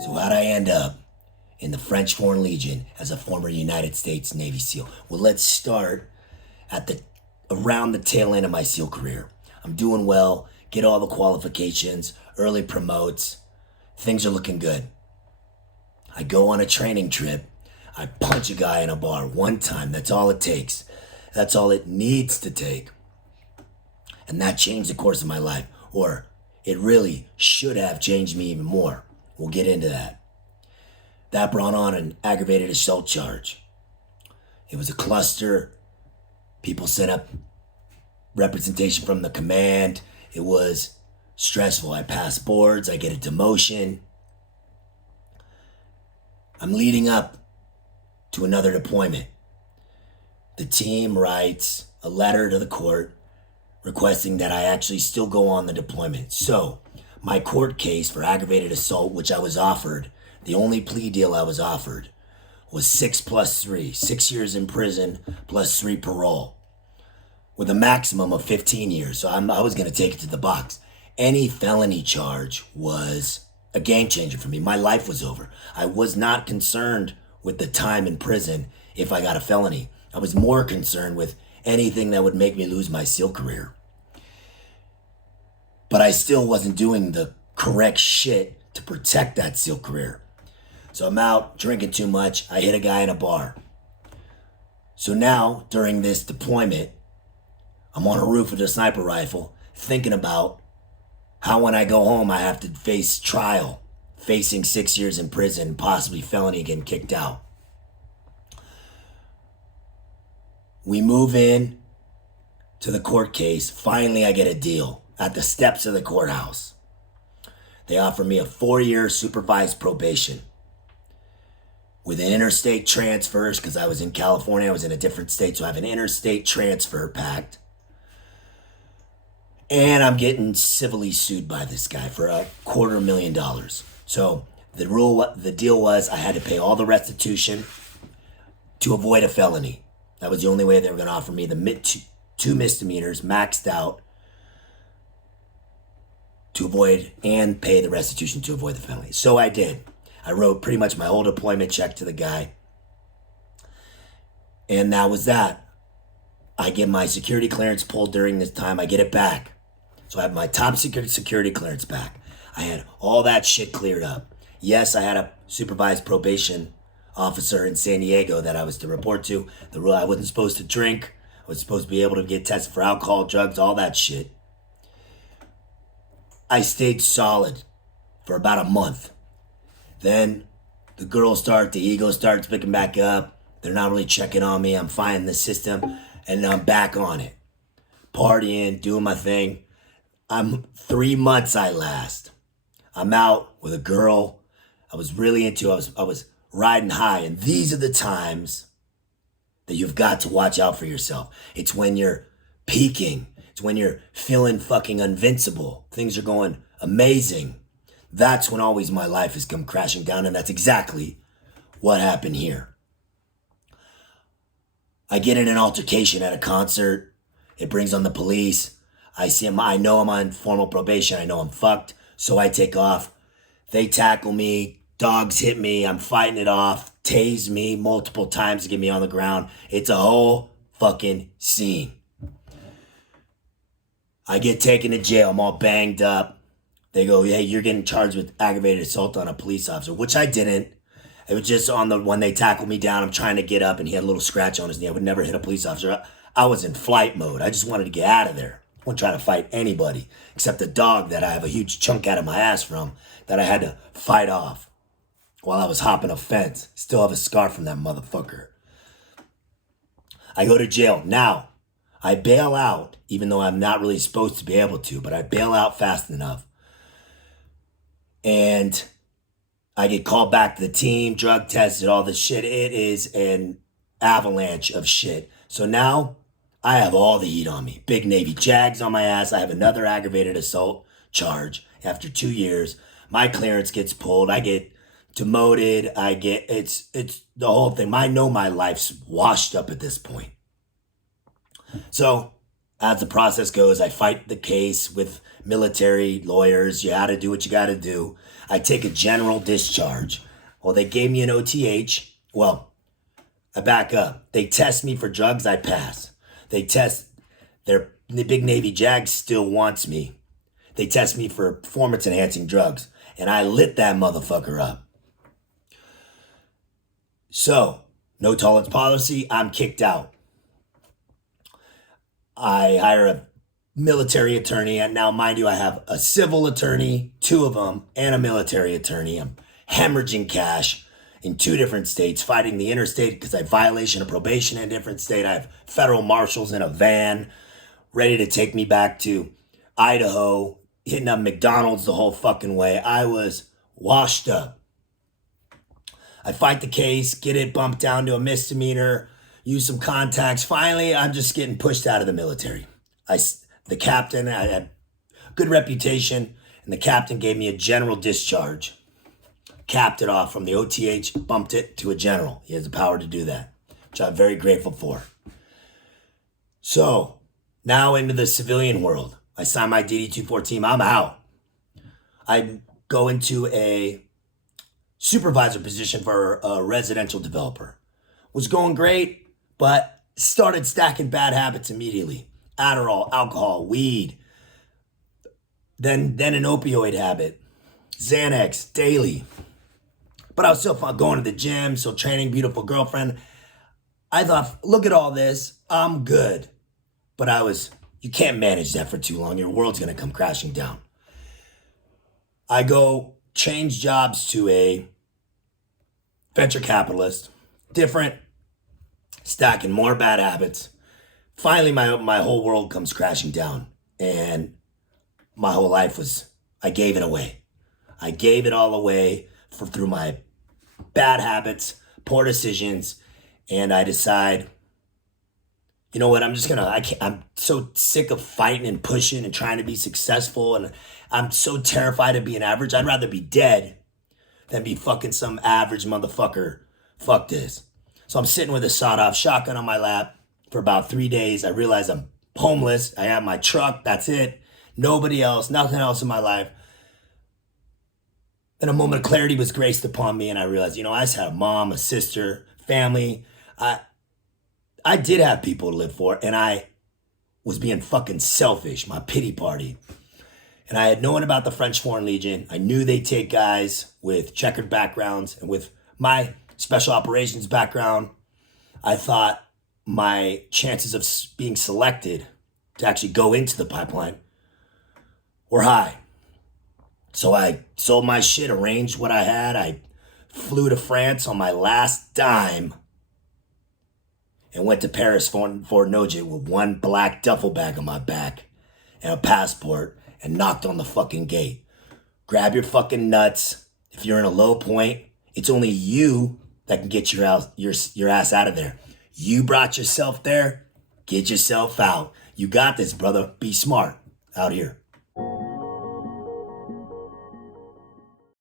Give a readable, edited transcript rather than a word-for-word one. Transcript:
So how'd I end up in the French Foreign Legion as a former United States Navy SEAL? Well, let's start at the around the tail end of my SEAL career. I'm doing well, get all the qualifications, early promotes, things are looking good. I go on a training trip. I punch a guy in a bar one time. That's all it takes. That's all it needs to take. And that changed the course of my life. Or it really should have changed me even more. We'll get into that. That brought on an aggravated assault charge. It was a cluster. People sent up representation from the command. It was stressful. I passed boards. I get a demotion. I'm leading up to another deployment. The team writes a letter to the court requesting that I actually still go on the deployment. So, my court case for aggravated assault, which I was offered, the only plea deal I was offered, was 6 plus 3, 6 years in prison plus 3 parole, with a maximum of 15 years. So I was going to take it to the box. Any felony charge was a game changer for me. My life was over. I was not concerned with the time in prison if I got a felony. I was more concerned with anything that would make me lose my SEAL career. But I still wasn't doing the correct shit to protect that SEAL career. So I'm out drinking too much. I hit a guy in a bar. So now, during this deployment, I'm on a roof with a sniper rifle thinking about how when I go home I have to face trial, facing 6 years in prison, possibly felony, getting kicked out. We move in to the court case. Finally, I get a deal at the steps of the courthouse. They offer me a 4-year supervised probation with an interstate transfers, because I was in California, I was in a different state, so I have an interstate transfer pact. And I'm getting civilly sued by this guy for $250,000. So the deal was I had to pay all the restitution to avoid a felony. That was the only way they were going to offer me the two misdemeanors maxed out to avoid and pay the restitution to avoid the felony. So I did. I wrote pretty much my whole deployment check to the guy. And that was that. I get my security clearance pulled during this time. I get it back. So I have my top security clearance back. I had all that shit cleared up. Yes, I had a supervised probation officer in San Diego that I was to report to. The rule, I wasn't supposed to drink. I was supposed to be able to get tested for alcohol, drugs, all that shit. I stayed solid for about a month. Then the ego starts picking back up. They're not really checking on me. I'm finding the system and I'm back on it. Partying, doing my thing. 3 months I last. I'm out with a girl I was really into. I was riding high. And these are the times that you've got to watch out for yourself. It's when you're peaking. It's when you're feeling fucking invincible. Things are going amazing. That's when always my life has come crashing down. And that's exactly what happened here. I get in an altercation at a concert. It brings on the police. I see him. I know I'm on formal probation. I know I'm fucked. So I take off. They tackle me. Dogs hit me. I'm fighting it off. Tase me multiple times to get me on the ground. It's a whole fucking scene. I get taken to jail. I'm all banged up. They go, hey, you're getting charged with aggravated assault on a police officer, which I didn't. It was just when they tackled me down, I'm trying to get up and he had a little scratch on his knee. I would never hit a police officer. I was in flight mode. I just wanted to get out of there. I wouldn't try to fight anybody except the dog that I have a huge chunk out of my ass from that I had to fight off while I was hopping a fence. Still have a scar from that motherfucker. I go to jail. Now, I bail out, even though I'm not really supposed to be able to, but I bail out fast enough. And I get called back to the team, drug tested, all this shit. It is an avalanche of shit. So now I have all the heat on me. Big Navy Jags on my ass. I have another aggravated assault charge after 2 years. My clearance gets pulled. I get demoted. It's the whole thing. I know my life's washed up at this point. So as the process goes, I fight the case with military lawyers. You got to do what you got to do. I take a general discharge. Well, they gave me an OTH. Well, I back up. They test me for drugs. I pass. They test the big Navy JAG still wants me. They test me for performance enhancing drugs. And I lit that motherfucker up. So, no tolerance policy. I'm kicked out. I hire a military attorney, and now, mind you, I have a civil attorney, 2 of them, and a military attorney. I'm hemorrhaging cash in 2 different states, fighting the interstate because I have violation of probation in a different state. I have federal marshals in a van ready to take me back to Idaho, hitting up McDonald's the whole fucking way. I was washed up. I fight the case, get it bumped down to a misdemeanor, use some contacts. Finally, I'm just getting pushed out of the military. The captain, I had a good reputation, and the captain gave me a general discharge. Capped it off from the OTH, bumped it to a general. He has the power to do that, which I'm very grateful for. So, now into the civilian world. I signed my DD-214. I'm out. I go into a supervisor position for a residential developer. Was going great, but started stacking bad habits immediately. Adderall, alcohol, weed. Then an opioid habit. Xanax, daily. But I was still going to the gym, still training, beautiful girlfriend. I thought, look at all this. I'm good. But you can't manage that for too long. Your world's going to come crashing down. I go change jobs to a venture capitalist. Different, stacking more bad habits. Finally, my whole world comes crashing down. And my whole life I gave it away. I gave it all away through my bad habits, poor decisions. And I decide, you know what, I'm so sick of fighting and pushing and trying to be successful. And I'm so terrified of being average. I'd rather be dead than be fucking some average motherfucker. Fuck this. So I'm sitting with a sawed-off shotgun on my lap for about 3 days. I realize I'm homeless. I have my truck. That's it. Nobody else, nothing else in my life. Then a moment of clarity was graced upon me, and I realized, I just had a mom, a sister, family. I did have people to live for, and I was being fucking selfish, my pity party. And I had known about the French Foreign Legion. I knew they take guys with checkered backgrounds, and with my special operations background, I thought my chances of being selected to actually go into the pipeline were high. So I sold my shit, arranged what I had. I flew to France on my last dime and went to Paris for Nogent with one black duffel bag on my back and a passport and knocked on the fucking gate. Grab your fucking nuts. If you're in a low point, it's only you that can get your ass out of there. You brought yourself there. Get yourself out. You got this, brother. Be smart out here.